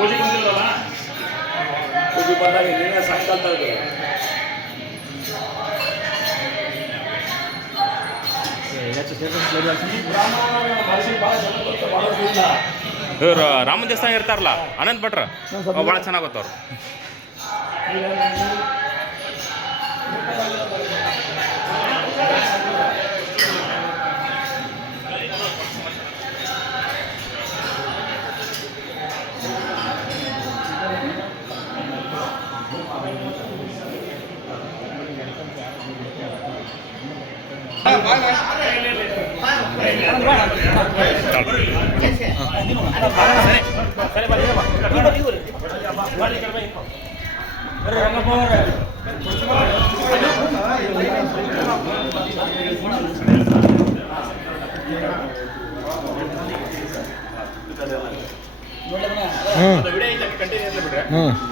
ಪೂಜೆ ಬಂದಿದ್ರಲ್ಲ ಪೂಜೆ ಬಂದಾಗ ನೀವೇ ಸಾಯಂಕಾಲ ಇವರು ರಾಮ ದೇವಸ್ಥಾನ ಇರ್ತಾರಲ್ಲ ಅನಂತ್ ಭಟ್ರ ಭಾಳ ಚೆನ್ನಾಗತ್ತವ್ರು.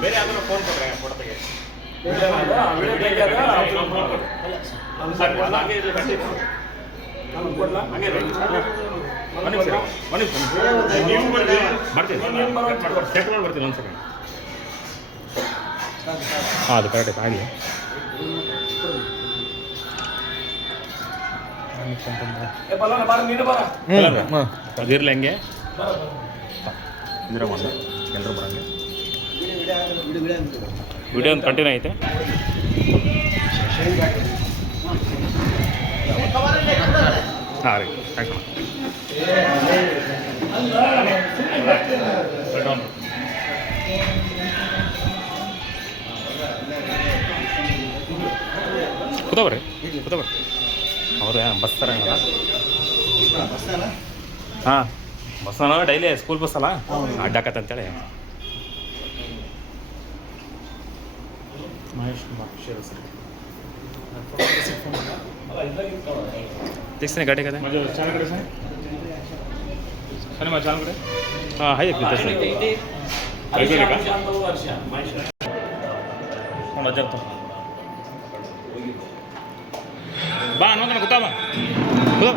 ಬೇರೆ ಯಾವ್ದಾದ್ರು ಫೋನ್ ಕೊಡ್ರೆ ಫೋಟೋ ತೆಗೆ ಬರ್ತೀನಿ ಒಂದು ಸೆಕೆಂಡ್. ಹಾಂ ಅದು ಕರೆಕ್ಟ್ ಆಗಲಿ. ಅದಿರ್ಲಿ ಹಂಗೆ ಇದ್ರ ಬಂದ ಎಲ್ಲರೂ ಬರಂಗೆ ವಿಡಿಯೋ ಒಂದು ಕಂಟಿನ್ಯೂ ಐತೆ. ಹಾಂ ರೀ ಥ್ಯಾಂಕ್ ಯು. ಕೂತವ್ರಿ ಅವ್ರು ಬಸ್ ತರಂಗಲ್ಲ. ಹಾಂ ಬಸ್ಸನ ಡೈಲಿ ಸ್ಕೂಲ್ ಬಸ್ ಅಲ್ಲ ಅಡ್ಡಾಕತ್ತಂತೇಳಿ ಮಹೇಶ್ ತೆಗ್ಸ್ತೀನಿ ಗಾಡಿ ಕಡೆ ಚಾಲ ಕಡೆ ಸರಿ ಮಾ ಚಾಲ ಕಡೆ ಹಾಂ ಹಾಯ್ ಅಜ್ಜರ್ತ ಬಾ ಅನ್ನೋದನ್ನ ಗೊತ್ತಾ ಬಾ ಗೊತ್ತಾ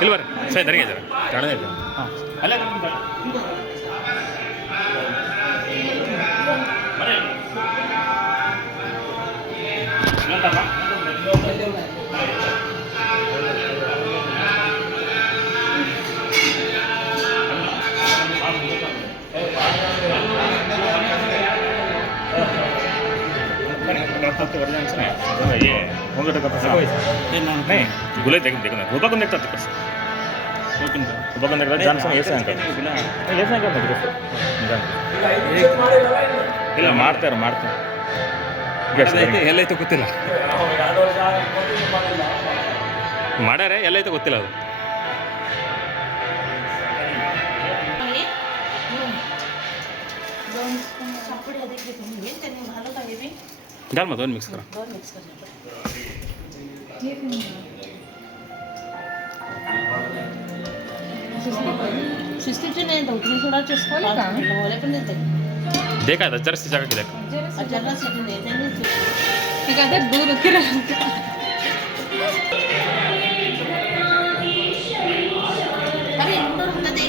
ಇಲ್ಲಿ ಬರ್ರಿ ಸರಿ ದರಿಗೆ ಜರ ತಡದೇ ಇದೆ. ಹಾಂ ಅಲ್ಲೇ ये होंगे तो कब से नहीं गुले देखना गोबा को देखता है गोबा को देखता जान से ऐसे अंकल ऐसे अंकल ಇಲ್ಲ ಮಾಡ್ತಾರೆ ಎಲ್ಲೈತೆ ಗೊತ್ತಿಲ್ಲ ಮಾಡ್ಯಾರೆ ಎಲ್ಲೈತೆ ಗೊತ್ತಿಲ್ಲ ಅದು. डाल मत मिक्स करा सिस्टरचे नाही तो तुम्ही थोडा चेष्टा का मला पण देते देखा था जरा सी जगह की देख जरा सी देते नहीं ठीक है दूर रख रहा अरे इंदौर बता दे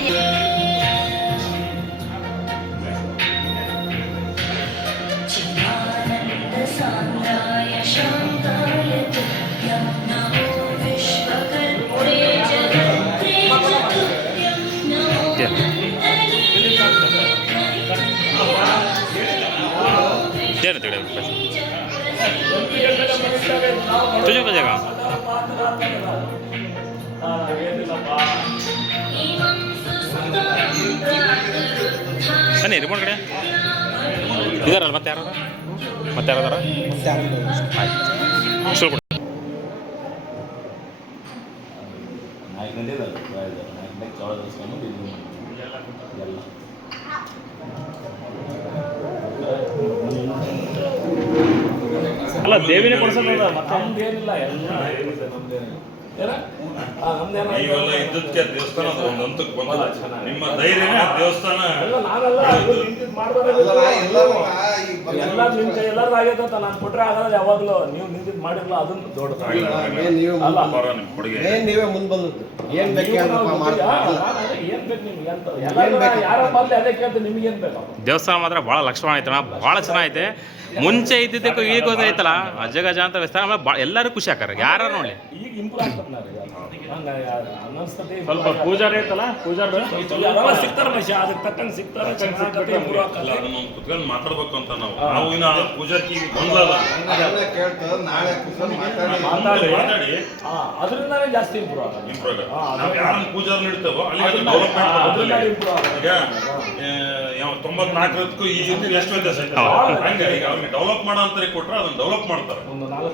देना तेरे पैसे तुझे बजेगा नहीं रिपोर्ट करें इधर मत यार शुरू ಅಲ್ಲ ದೇವಿನೇ ಕೊಡಿಸೋದ ನಮ್ದೇನಿಲ್ಲ ಎಲ್ಲ ನೀವೆಲ್ಲ ಇದ್ದಕ್ಕೆ ದೇವಸ್ಥಾನ ಒಂದು ಹಂತಕ್ಕೆ ಬಂದಲ್ಲ. ನಿಮ್ಮ ಧೈರ್ಯನೇ ದೇವಸ್ಥಾನ ನಾನೆಲ್ಲ ಎಲ್ಲ ನಿಮ್ ಕೈ ಎಲ್ಲಾರು ಆಗೈತ ನಾನು ಕೊಟ್ರೆ ಆಗಲ್ಲ ಯಾವಾಗ್ಲೂ ನೀವು ನಿಂತಿದ್ ಮಾಡಿರಲ್ಲ ಅದನ್ನ ದೊಡ್ಡ ನೀವೇ ಮುಂದೆ ಬಂದದ್ದು ಏನ್ ಬೇಕು ಏನ್ ಬೇಕು ನಿಮ್ಗೆ ಅಂತ ಯಾರ ಬಂದು ಅದೇ ಕೇಳ್ತಾರೆ ನಿಮ್ಗೆ ಏನ್ ಬೇಕು ದೇವಸ್ಥಾನ ಮಾತ್ರ ಭಾಳ ಲಕ್ಷಣ ಐತಣ ಭಾಳ ಚೆನ್ನಾಗೈತೆ ಮುಂಚೆ ಇದ್ದಿದ್ದಕ್ಕೂ ಈಗ ಐತಲ್ಲ ಅಜಗಜ ಅಂತ ದೇವಸ್ಥಾನ ಭಾಳ ಎಲ್ಲರೂ ಖುಷಿ ಆಕಾರ ಯಾರು ನೋಡಲಿ ಈಗ ಇಂಪ್ರೂವ್ ಆಗ್ತದೆ ಅನ್ನಿಸ್ತದೆ ಸ್ವಲ್ಪ ಪೂಜಾರಿ ಐತಲ್ಲ ಪೂಜಾರ ಸಿಗ್ತಾರ ಮನುಷ್ಯ ಅದಕ್ಕೆ ತಕ್ಕಂಗೆ ಸಿಗ್ತಾರ ಇಂಪ್ರೂವ್ ಆಗ್ತದೆ ಅದನ್ನ ಕುತ್ಕೊಂಡು ಮಾತಾಡ್ಬೇಕು ಅಂತ ನಾವು ಇನ್ನ ಪೂಜಾರ್ಕಿ ಬಂದಲ್ಲ ನಾಳೆ ಮಾತಾಡಿ ಅದರಿಂದಾನೇ ಜಾಸ್ತಿ ಇಂಪ್ರೂವ್ ಆಗೋದು ಇಂಪ್ರೂವ್ ನಾವು ಯಾರನ್ನ ಪೂಜಾರ್ ನೀಡ್ತೇವೋ ಅಲ್ಲಿ ಡೆವಲಪ್ಮೆಂಟ್ ಇಂಪ್ರೂವ್ ಆಗೋದು ಈಗ 94ಕ್ಕೂ ಈ ಎಷ್ಟು ವ್ಯತ್ಯಾಸ ಐತೆ ಹಂಗೆ ಈಗ ಅವ್ರಿಗೆ ಡೆವಲಪ್ ಮಾಡೋ ಅಂತಾರೆ ಕೊಟ್ರೆ ಅದನ್ನ ಡೆವಲಪ್ ಮಾಡ್ತಾರೆ ಒಂದು 4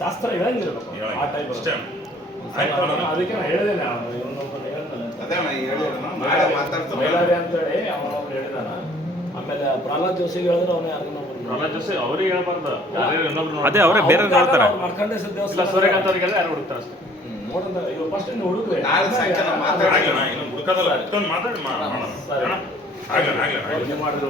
ಶಾಸ್ತ್ರ ಹೇಳಂಗಿರ್ಬೇಕು ಆ ಟೈಪ್ ಅಷ್ಟೇ ಅದಕ್ಕೆ ನಾನು ಹೇಳಿದ್ದೇನೆ ಬೈಲಾರಿ ಅಂತೇಳಿ ಅವನೊಬ್ರು ಹೇಳಿದಾನ ಆಮೇಲೆ ಪ್ರಹ್ಲಾದ್ ಜೋಶಿಗೆ ಹೇಳಿದ್ರೆ ಅವನೇ ಯಾರಿಗೂ ಅವ್ರಿಗೆ ಹೇಳ್ಬಾರ್ದು ಅದೇ ಅವರೇ ಬೇರೆ ಹೇಳ್ತಾರೆ ಮರ್ಕಂಡೇಶ್ವರ ಇಲ್ಲ ದೇವಸ್ಥಾನ ಸೂರ್ಯಕಾಂತ್ ಅವ್ರಿಗೆ ಯಾರು ಹುಡುಕ್ತಾರೆ ಅಷ್ಟೇ ನೋಡೋಣ ಇವಾಗ ಫಸ್ಟ್ ಹುಡುಗ್ರೆ ಹುಡುಕದಲ್ಲ ಕುತ್ಕೊಂಡು ಮಾತಾಡಿ ಮಾಡೋಣ ಆಗಲ್ಲ ಅಡುಗೆ ಮಾಡಿದ್ರು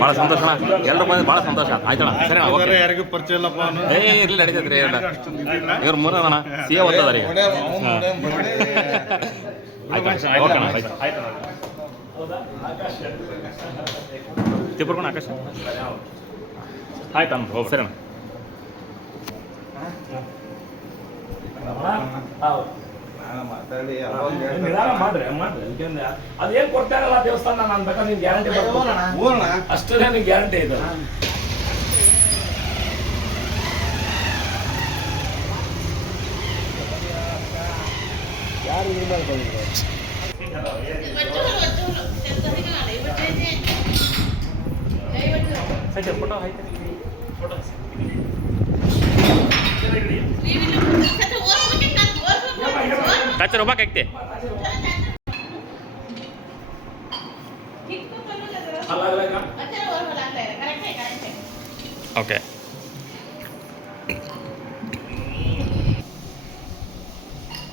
ಭಾಳ ಸಂತೋಷ ಎಲ್ಲರೂ ಬಂದು ಭಾಳ ಸಂತೋಷ ಆಯ್ತಣ್ಣ ಸರಿ ಅಣ್ಣ ಯಾರಿಗೂ ಪರಿಚಯ ಇಲ್ಲಪ್ಪ ಇರ್ಲಿ ನಡೀತೈತ್ರಿ ಇವ್ರು ಮೂರದಣ್ಣ ಸಿ ಎ ಓದ್ತದ ರೀ ಆಯ್ತು ತಿಪ್ಪರ್ಕೊಂಡು ಆಕಾಶ ಆಯ್ತು ಅಣ್ಣ ಹೋಗಿ ಸರಿ ಅಣ್ಣ ಮಾತಾಡಿ ನಿಧಾನ ಮಾಡ್ರಿ ಅದೇನ್ ಕೊಡ್ತಾ ಇರಲ್ಲ ದೇವಸ್ಥಾನ ನಾನು ಬೇಕಾದ್ರೆ ನಿನ್ ಗ್ಯಾರಂಟಿ ಅಷ್ಟೇ ನಿನ್ ಗ್ಯಾರಂಟಿ ಇದೆ ಯಾರು ಇದು ಮಾಡ್ಕೊಂಡಿದ್ರು ಫೋಟೋ ಆಯ್ತು ಫೋಟೋ ಕಚ್ಚರ ಒಬ್ಬ ಕೈತೆ ಓಕೆ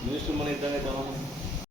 ಮಿನಿಸ್ಟರ್ ಮನೆ ಇದ್ದಂಗೆ